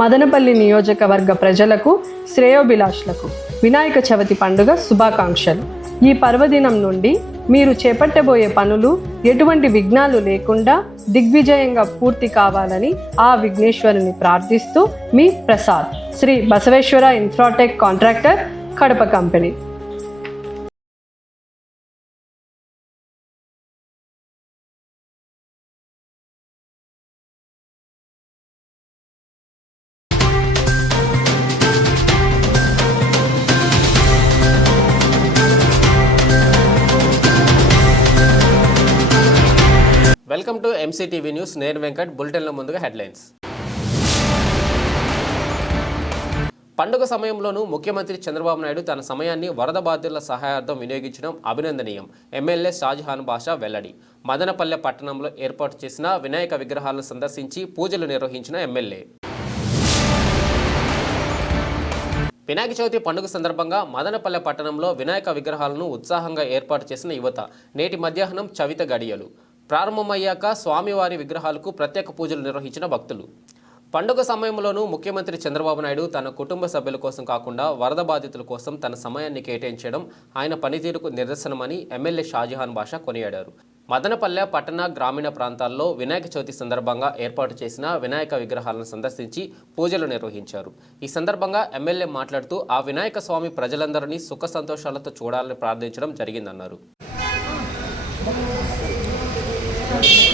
మదనపల్లి నియోజకవర్గ ప్రజలకు శ్రేయోభిలాషులకు వినాయక చవితి పండుగ శుభాకాంక్షలు. ఈ పర్వదినం నుండి మీరు చేపట్టబోయే పనులు ఎటువంటి విఘ్నాలు లేకుండా దిగ్విజయంగా పూర్తి కావాలని ఆ విఘ్నేశ్వరుని ప్రార్థిస్తూ మీ Prasad. Shri Basaveshwara infratech contractor Kadapa company. Welcome news నేను వెంకట్ బులెటిన్ల ముందుగా హెడ్లైన్స్. పండుగ సమయంలోనూ ముఖ్యమంత్రి చంద్రబాబు నాయుడు తన సమయాన్ని వరద బాధితుల సహాయార్థం వినియోగించడం అభినందనీయం. ఎమ్మెల్యే షాజహాన్ బాషా వెల్లడి. మదనపల్లె పట్టణంలో ఏర్పాటు చేసిన వినాయక విగ్రహాలను సందర్శించి పూజలు నిర్వహించిన ఎమ్మెల్యే. వినాయక చవితి పండుగ సందర్భంగా మదనపల్లె పట్టణంలో వినాయక విగ్రహాలను ఉత్సాహంగా ఏర్పాటు చేసిన యువత నేటి మధ్యాహ్నం చవిత గడియలు. ప్రారంభమయ్యాక స్వామివారి విగ్రహాలకు ప్రత్యేక పూజలు నిర్వహించిన భక్తులు. పండుగ సమయంలోనూ ముఖ్యమంత్రి చంద్రబాబు నాయుడు తన కుటుంబ సభ్యుల కోసం కాకుండా వరద బాధితుల కోసం తన సమయాన్ని కేటాయించడం ఆయన పనితీరుకు నిదర్శనమని ఎమ్మెల్యే షాజహాన్ బాషా కొనియాడారు. మదనపల్లె పట్టణ గ్రామీణ ప్రాంతాల్లో వినాయక చవితి సందర్భంగా ఏర్పాటు చేసిన వినాయక విగ్రహాలను సందర్శించి పూజలు నిర్వహించారు. ఈ సందర్భంగా ఎమ్మెల్యే మాట్లాడుతూ ఆ వినాయక స్వామి ప్రజలందరినీ సుఖ సంతోషాలతో చూడాలని ప్రార్థించడం జరిగిందన్నారు. చూడండి.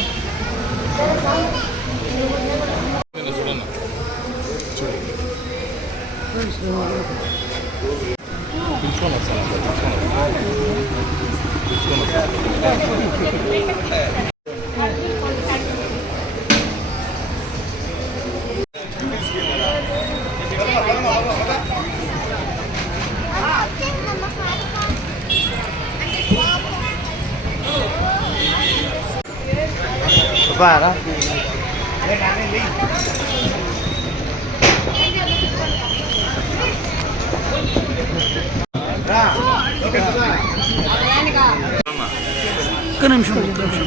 Para. ఒక్క నిమిషం ఒక్క నిమిషం.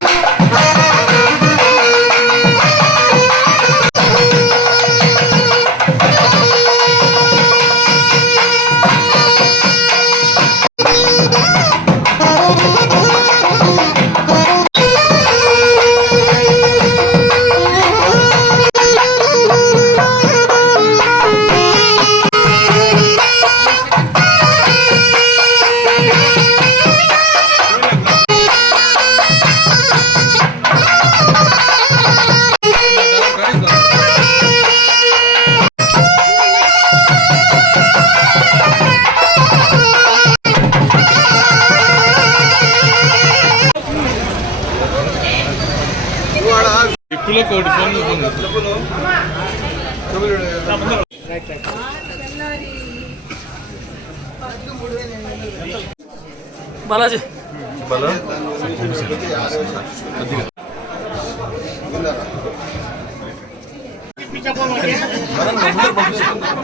బాలాజీ.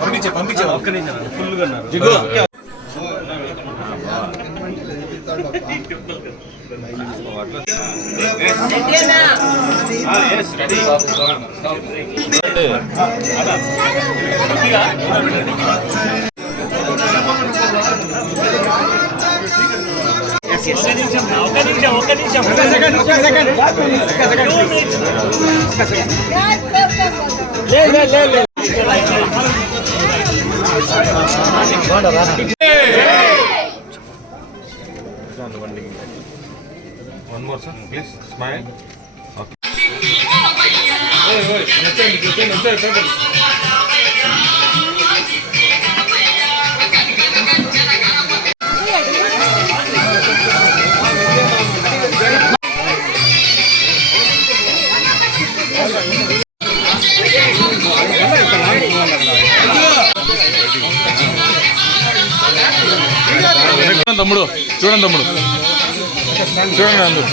పంపించే పంపించే. ఒక్క ఫుల్గా ఉన్నారు ఒక నిమిషం ఒక నిమిషం ఒక నిమిషం one more sir please smile చూడండి తమ్ముడు చూడండి తమ్ముడు. చూడండి అందరూ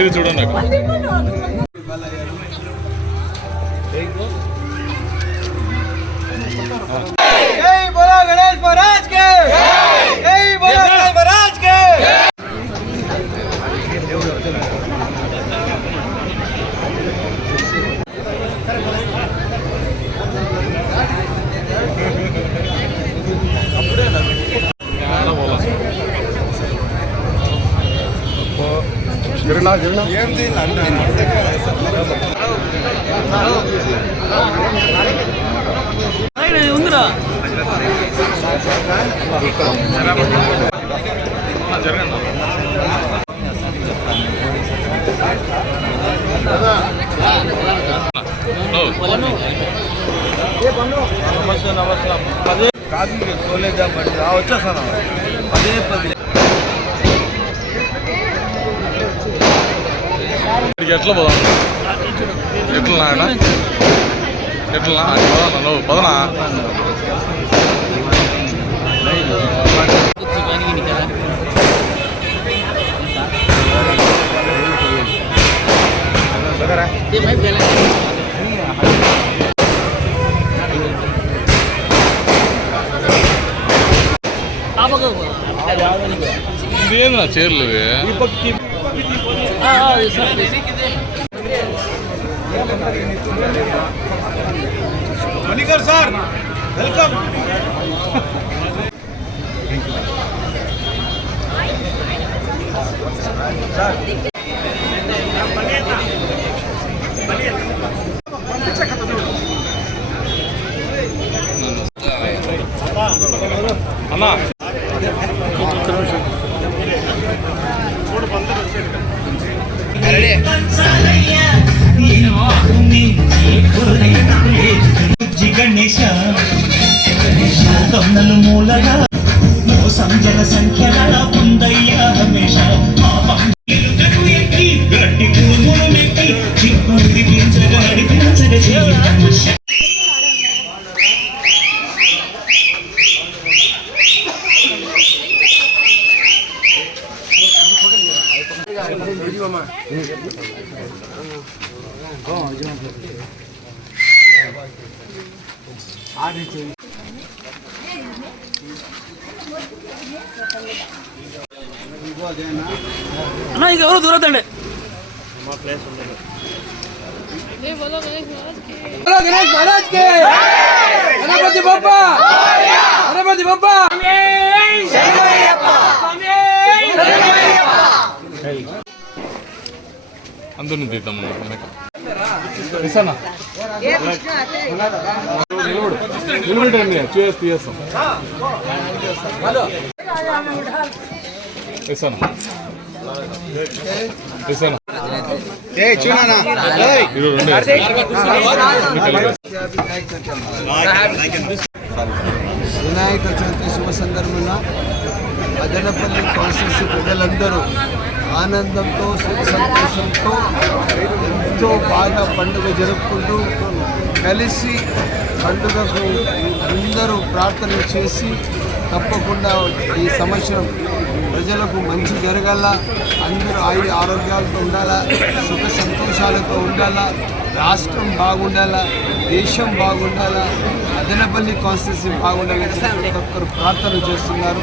మీరు చూడండి అక్క జరగండి ఓ, వచ్చేస్తాను పదే పదే ఇక్కడికి ఎట్లా పోదాం ఎట్లా నాయన ఎట్లా అది పోదాం నువ్వు పదనా ఆ పక్క ఇదేంది నా చీరలు ఇవి ఆ, ఆ, sir, sir. Manikar sir welcome అన్నా ఇస్తాను ఇస్తాను వినాయక చవితి శుభ సందర్భంగా మదనపల్లి కాన్స్టిట్యూన్సీ ప్రజలందరూ ఆనందంతో సుఖ సంతోషంతో ఎంతో బాగా పండుగ జరుపుకుంటూ కలిసి పండుగకు అందరూ ప్రార్థన చేసి తప్పకుండా ఈ సంవత్సరం ప్రజలకు మంచి జరగాల అందరూ ఆయుర ఆరోగ్యాలతో ఉండాలా సుఖ సంతోషాలతో ఉండాలా రాష్ట్రం బాగుండాలా దేశం బాగుండాలా అదనపల్లి కాన్స్టిట్యూన్సీ బాగుండాలని ప్రతి ఒక్కరు ప్రార్థన చేస్తున్నారు.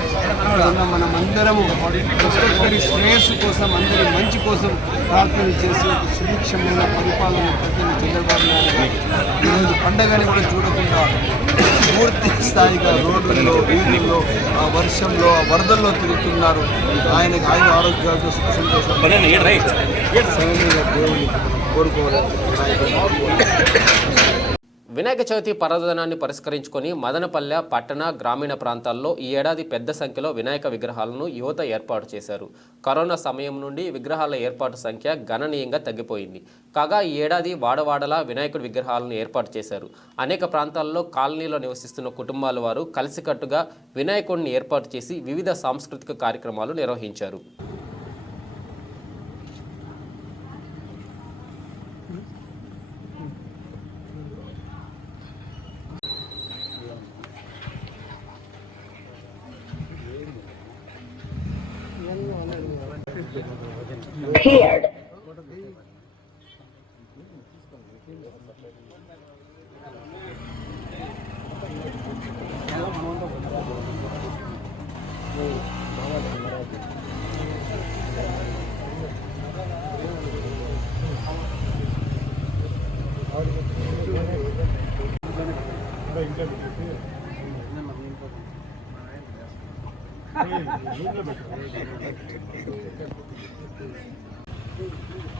ఉన్న మనం అందరము ప్రతి ఒక్కరి శ్రేయస్సు కోసం అందరి మంచి కోసం ప్రార్థన చేసి ఒక సుభిక్షమైన పరిపాలన ప్రతిని చంద్రబాబు నాయుడు ఈరోజు పండగని కూడా చూడకుండా పూర్తి స్థాయిగా రోడ్లలో వీధుల్లో ఆ వర్షంలో ఆ వరదల్లో తిరుగుతున్నారు. ఆయనకు ఆయన ఆరోగ్యాలతో సుఖ దేవుని కోరుకోవాలని వినాయక చవితి పర్వదనాన్ని పరిష్కరించుకొని మదనపల్లె పట్టణ గ్రామీణ ప్రాంతాల్లో ఈ ఏడాది పెద్ద సంఖ్యలో వినాయక విగ్రహాలను యువత ఏర్పాటు చేశారు. కరోనా సమయం నుండి విగ్రహాల ఏర్పాటు సంఖ్య గణనీయంగా తగ్గిపోయింది. కాగా ఈ ఏడాది వాడవాడలా వినాయకుడి విగ్రహాలను ఏర్పాటు చేశారు. అనేక ప్రాంతాల్లో కాలనీలో నివసిస్తున్న కుటుంబాల వారు కలిసికట్టుగా వినాయకుడిని ఏర్పాటు చేసి వివిధ సాంస్కృతిక కార్యక్రమాలు నిర్వహించారు.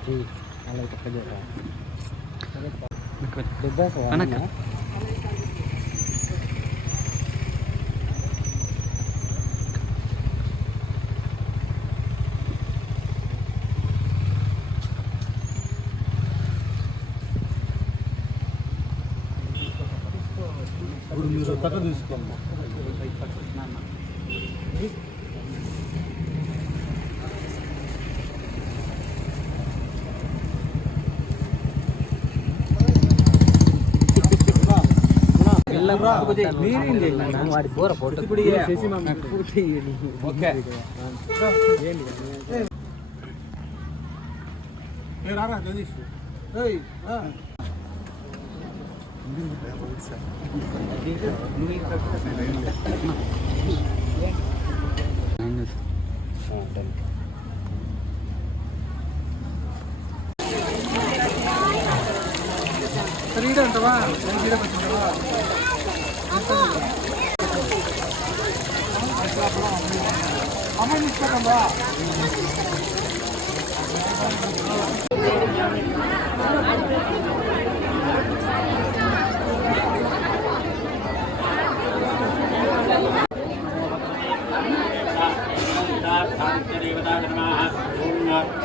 అలా కనక. ఇప్పుడు మీరు కథ తీసుకోమ్మా ಸರಿ ಇದೆ ಅಂತವಾ ಸರಿ ಇದೆ అమ్మాయిని ఇస్తారా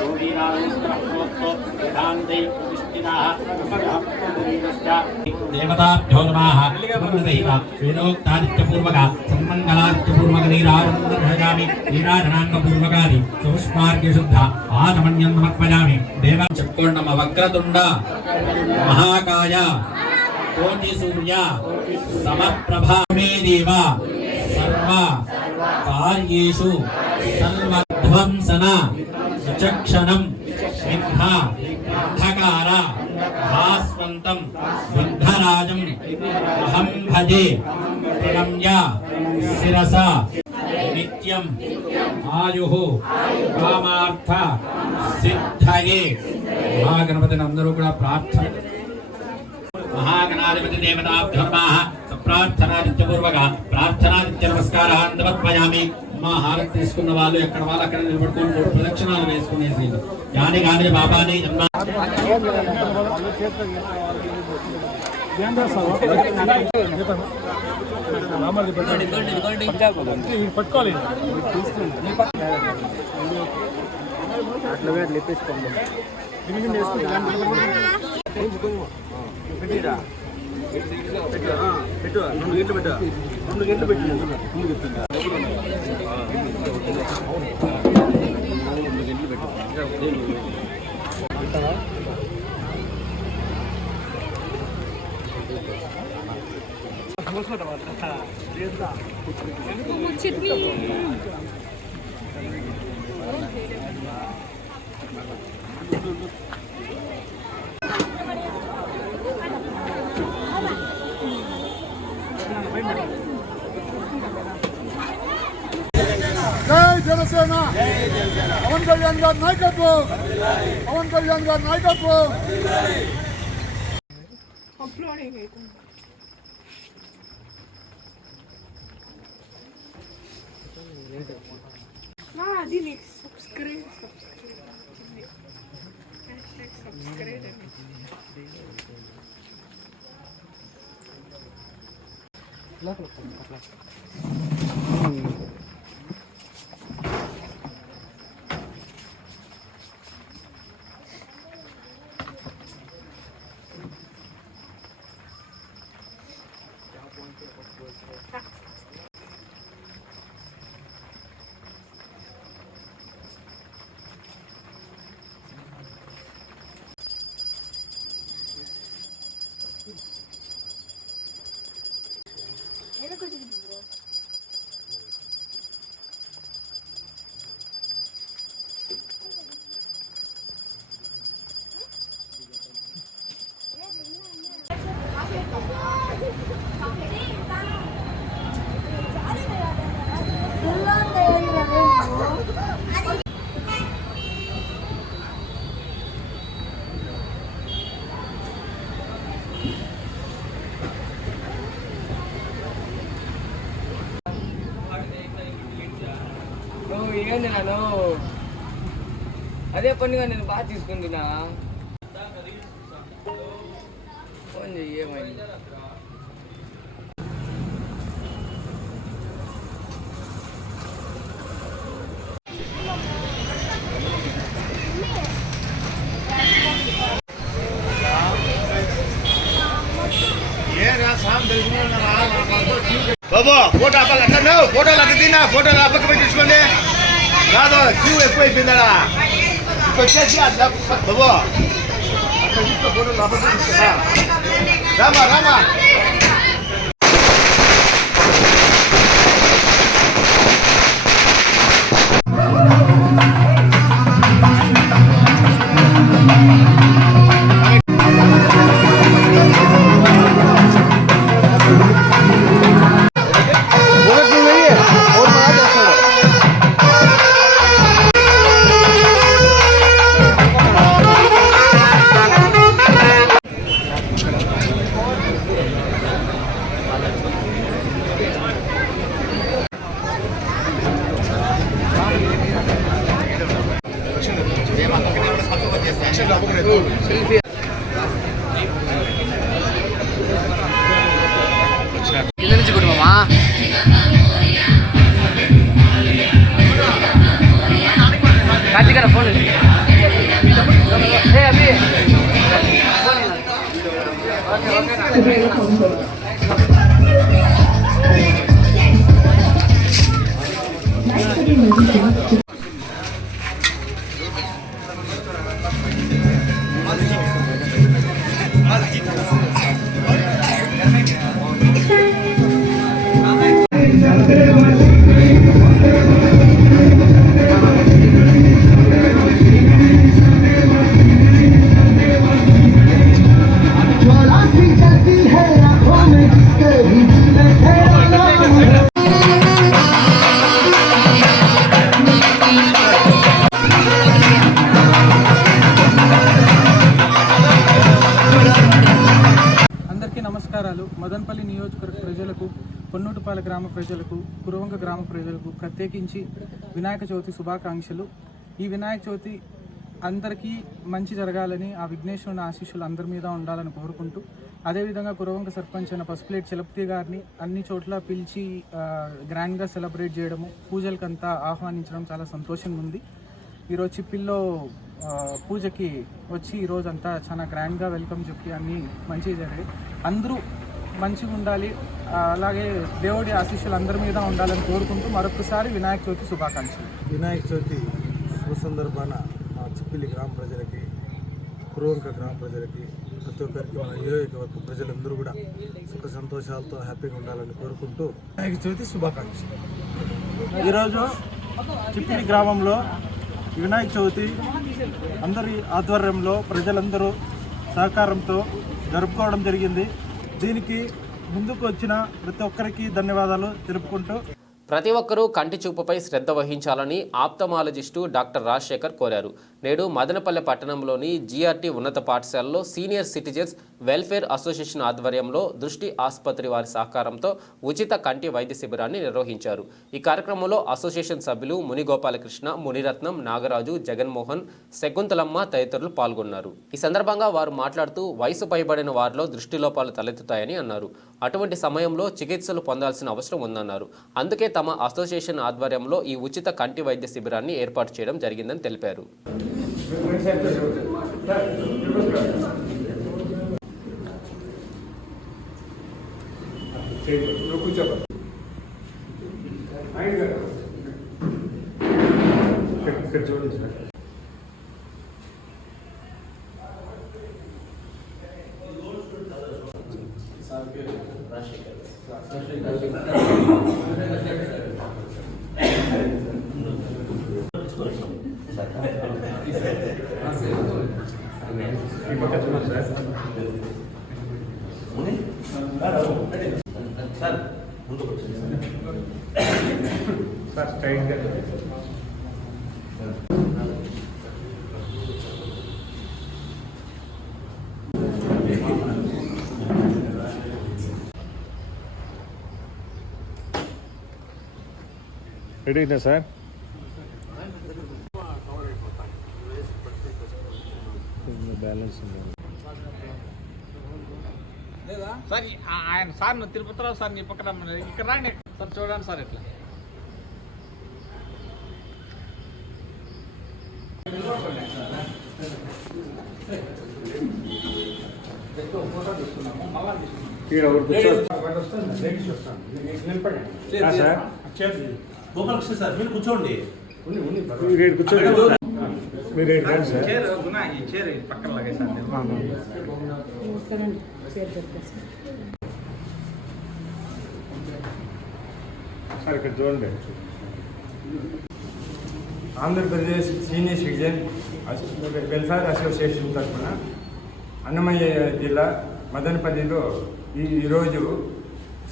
ोगीनां ब्रह्मोत्सवविधान्ते प्रतिष्ठिताः దేవతాభ్యో నమః సహిత వేదోక్తాదిత్యపూర్వక సన్మంగళాదిత్యపూర్వక నీరాజనామి నీరాజనాంగపూర్వకాది సౌష్మార్గ్య శుద్ధ ఆచమన్యం సమర్పయామి దేవ చెప్పుకోండి వక్రతుండ మహాకాయ కోటి సూర్య సమప్రభా మే దేవ సర్వ కార్యేషు సర్వధ్వంసన విచక్షణం విఘ్న అంధకార భాస్వంతం బుద్ధరాజం అహం భజే ప్రణమ్య శిరస నిత్యం ఆయు కామార్థ సిద్ధయే. మహాగణపతిని అందరూ కూడా ప్రార్థన మహాగణాధిపతి దేవతాభ్యర్మాః ప్రార్థనాదిత్యపూర్వక ప్రార్థనాదిత్య నమస్కారాన్ని సమర్పయామి. మా హారతి తీసుకున్న వాళ్ళు ఎక్కడ వాళ్ళు అక్కడ నిలబడుకొని మూడు ప్రదక్షిణాలు వేసుకునేసి యాని గాని బాబాని జన్మ పెట్టు రెండు గంటలు పెట్టు రెండు గంటలు కళ్యాణ్ గారి నాయకత్వం. పవన్ కళ్యాణ్ గారి నాయకత్వం. ఏంది నాను అదే పండుగ నేను బాగా తీసుకుందినా ఫోన్ చెయ్యి ఏమైంది? బాబు ఫోటో అబ్బాయి అట్లా ఫోటోలు అట్లా తిన్నా. ఫోటోలు అబ్బకి పోయి తీసుకోండి కాదు క్యూ ఎక్కువైపోయిందా ఇప్పుడు వచ్చేసి అట్లా బాబు అట్లా తీసుకో ఫోటోలు అబ్బకి తీసుకున్నా రామా రామా కార్తీక్ గారు ఫోన్ ఏ అభి అందరికీ పొన్నూటుపాల గ్రామ ప్రజలకు కురవంక గ్రామ ప్రజలకు ప్రత్యేకించి వినాయక చవితి శుభాకాంక్షలు. ఈ వినాయక చవితి అందరికీ మంచి జరగాలని ఆ విఘ్నేశ్వరుని ఆశీస్సులు అందరి మీద ఉండాలని కోరుకుంటూ అదేవిధంగా కురవంక సర్పంచ్ అయిన పసుపులేటి చలపతి గారిని అన్ని చోట్ల పిలిచి గ్రాండ్గా సెలబ్రేట్ చేయడము పూజలకంతా ఆహ్వానించడం చాలా సంతోషంగా ఉంది. ఈరోజు చిప్పిల్లో పూజకి వచ్చి ఈరోజంతా చాలా గ్రాండ్గా వెల్కమ్ చెప్పి అన్నీ మంచిగా జరిగాయి. అందరూ మంచిగా ఉండాలి అలాగే దేవుడి ఆశీస్సులు అందరి మీద ఉండాలని కోరుకుంటూ మరొకసారి వినాయక చవితి శుభాకాంక్షలు. వినాయక చవితి శుభ సందర్భాన మా చిప్పిలి గ్రామ ప్రజలకి కురువంక గ్రామ ప్రజలకి ప్రతి ఒక్కరికి మన నియోజకవర్గ ప్రజలందరూ కూడా సుఖ సంతోషాలతో హ్యాపీగా ఉండాలని కోరుకుంటూ వినాయక చవితి శుభాకాంక్షలు. ఈరోజు చిప్పిలి గ్రామంలో వినాయక చవితి అందరి ఆధ్వర్యంలో ప్రజలందరూ సహకారంతో జరుపుకోవడం జరిగింది. దీనికి ముందుకు వచ్చిన ప్రతి ఒక్కరికి ధన్యవాదాలు తెలుపుకుంటూ ప్రతి ఒక్కరూ కంటి చూపుపై శ్రద్ధ వహించాలని ఆప్తమాలజిస్టు డాక్టర్ రాజశేఖర్ కోరారు. నేడు మదనపల్లె పట్టణంలోని జీఆర్టీ ఉన్నత పాఠశాలలో సీనియర్ సిటిజన్స్ వెల్ఫేర్ అసోసియేషన్ ఆధ్వర్యంలో దృష్టి ఆసుపత్రి వారి సహకారంతో ఉచిత కంటి వైద్య శిబిరాన్ని నిర్వహించారు. ఈ కార్యక్రమంలో అసోసియేషన్ సభ్యులు మునిగోపాలకృష్ణ మునిరత్నం నాగరాజు జగన్మోహన్ శకుంతలమ్మ తదితరులు పాల్గొన్నారు. ఈ సందర్భంగా వారు మాట్లాడుతూ వయసు పైబడిన వారిలో దృష్టి లోపాలు తలెత్తుతాయని అన్నారు. అటువంటి సమయంలో చికిత్సలు పొందాల్సిన అవసరం ఉందన్నారు. అందుకే తమ అసోసియేషన్ ఆధ్వర్యంలో ఈ ఉచిత కంటి వైద్య శిబిరాన్ని ఏర్పాటు చేయడం జరిగిందని తెలిపారు. రెడీనా సార్ బ్యాలెన్స్ సార్ ఆయన సార్ తిరుపతిరావు సార్ నీ పక్కన ఇక్కడ రాండి సార్ చూడండి సార్ ఇట్లా గోపాలకృష్ణ సార్ మీరు కూర్చోండి. చైర్ పక్కన లాగే సార్ సార్ ఇక్కడ చూడండి. Andhra Pradesh senior citizen welfare association తరఫున అన్నమయ్య జిల్లా మదనపల్లిలో ఈ ఈరోజు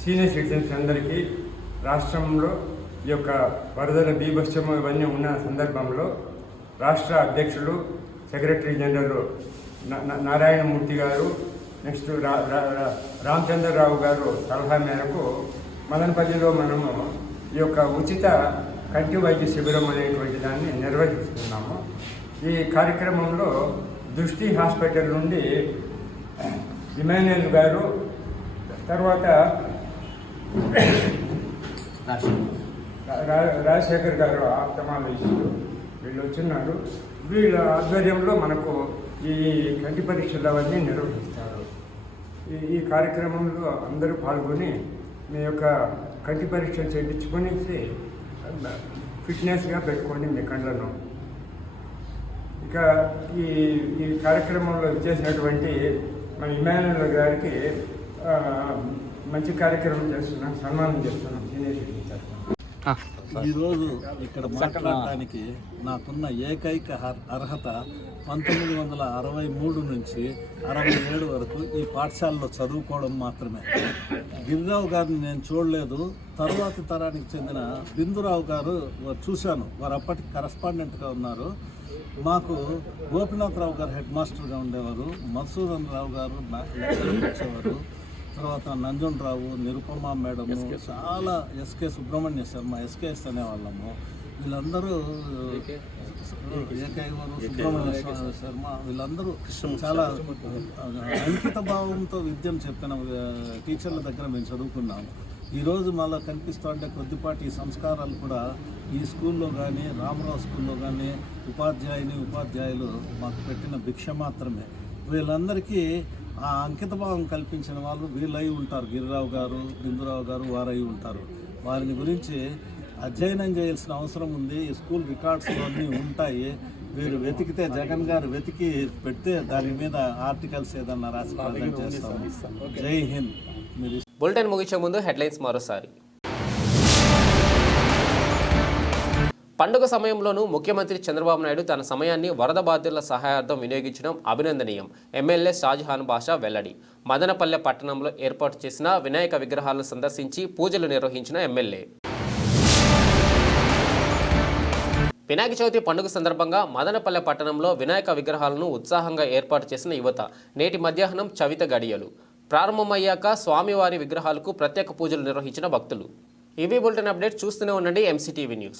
సీనియర్ సిటిజన్స్ అందరికీ రాష్ట్రంలో ఈ యొక్క వరదల బీభత్సము ఇవన్నీ ఉన్న సందర్భంలో రాష్ట్ర అధ్యక్షులు సెక్రటరీ జనరల్ నారాయణమూర్తి గారు నెక్స్ట్ రా రా- రామచంద్రరావు గారు సలహా మేరకు మదనపల్లిలో మనము ఈ యొక్క ఉచిత కంటి వైద్య శిబిరం అనేటువంటి దాన్ని నిర్వహిస్తున్నాము. ఈ కార్యక్రమంలో దృష్టి హాస్పిటల్ నుండి ఇమాన్యుయల్ గారు తర్వాత రా- రాజశేఖర్ గారు ఆప్తమాలజిస్టు వీళ్ళు వచ్చినారు. వీళ్ళ ఆధ్వర్యంలో మనకు ఈ కంటి పరీక్షలు అవన్నీ నిర్వహిస్తారు. ఈ ఈ కార్యక్రమంలో అందరూ పాల్గొని మీ యొక్క కంటి పరీక్షలు చేయించుకునేసి ఫిట్నెస్గా పెట్టుకోండి మీ కళ్ళను. ఇక ఈ ఈ కార్యక్రమంలో చేసినటువంటి మన ఇమానుయల్ గారికి మంచి కార్యక్రమం చేస్తున్నాం సన్మానం చేస్తున్నాం సీనియర్. ఈరోజు ఇక్కడ మాట్లాడటానికి నాకున్న ఏకైక అర్- అర్హత పంతొమ్మిది వందల అరవై మూడు నుంచి అరవై ఏడు వరకు ఈ పాఠశాలలో చదువుకోవడం మాత్రమే. గిరిరావు గారిని నేను చూడలేదు. తరువాతి తరానికి చెందిన బిందురావు గారు వారు చూశాను. వారు అప్పటికి కరస్పాండెంట్గా ఉన్నారు. మాకు గోపినాథరావు గారు హెడ్ మాస్టర్గా ఉండేవారు. మధుసూదన్ రావు గారు నా- లెక్చరర్ తర్వాత నంజుండరావు నిరుపమ మేడము చాలా ఎస్కే సుబ్రహ్మణ్య శర్మ ఎస్కేఎస్ అనేవాళ్ళము వీళ్ళందరూ సుబ్రహ్మణ్య శర్మ. వీళ్ళందరూ చాలా అంకిత భావంతో విద్యను చెప్పిన టీచర్ల దగ్గర మేము చదువుకున్నాము ఈరోజు మళ్ళీ కనిపిస్తూ ఉంటే కొద్దిపాటి సంస్కారాలు కూడా ఈ స్కూల్లో కానీ రామరావు స్కూల్లో కానీ ఉపాధ్యాయుని ఉపాధ్యాయులు మాకు పెట్టిన భిక్ష మాత్రమే. వీళ్ళందరికీ ఆ అంకితభావం కల్పించిన వాళ్ళు వీళ్ళై ఉంటారు. గిరిరావు గారు బిందురావు గారు వారై ఉంటారు. వారిని గురించి అధ్యయనం చేయాల్సిన అవసరం ఉంది. ఈ స్కూల్ రికార్డ్స్లో అన్నీ ఉంటాయి. వీరు వెతికితే జగన్ గారు వెతికి పెడితే దాని మీద ఆర్టికల్స్ ఏదన్నా రాసి ప్రజెంట్ చేస్తాము. జై హింద్. మీరు బులెటిన్ ముగించే ముందు హెడ్లైన్స్ మరోసారి. పండుగ సమయంలోనూ ముఖ్యమంత్రి చంద్రబాబు నాయుడు తన సమయాన్ని వరద బాధితుల సహాయార్థం వినియోగించడం అభినందనీయం. ఎమ్మెల్యే షాజహాన్ బాషా వెల్లడి. మదనపల్లె పట్టణంలో ఏర్పాటు చేసిన వినాయక విగ్రహాలను సందర్శించి పూజలు నిర్వహించిన ఎమ్మెల్యే. వినాయక చవితి పండుగ సందర్భంగా మదనపల్లె పట్టణంలో వినాయక విగ్రహాలను ఉత్సాహంగా ఏర్పాటు చేసిన యువత నేటి మధ్యాహ్నం చవిత గడియలు. ప్రారంభమయ్యాక స్వామివారి విగ్రహాలకు ప్రత్యేక పూజలు నిర్వహించిన భక్తులు. ఇవి బులెటిన్ అప్డేట్ చూస్తూనే ఉండండి ఎంసీటీవీ న్యూస్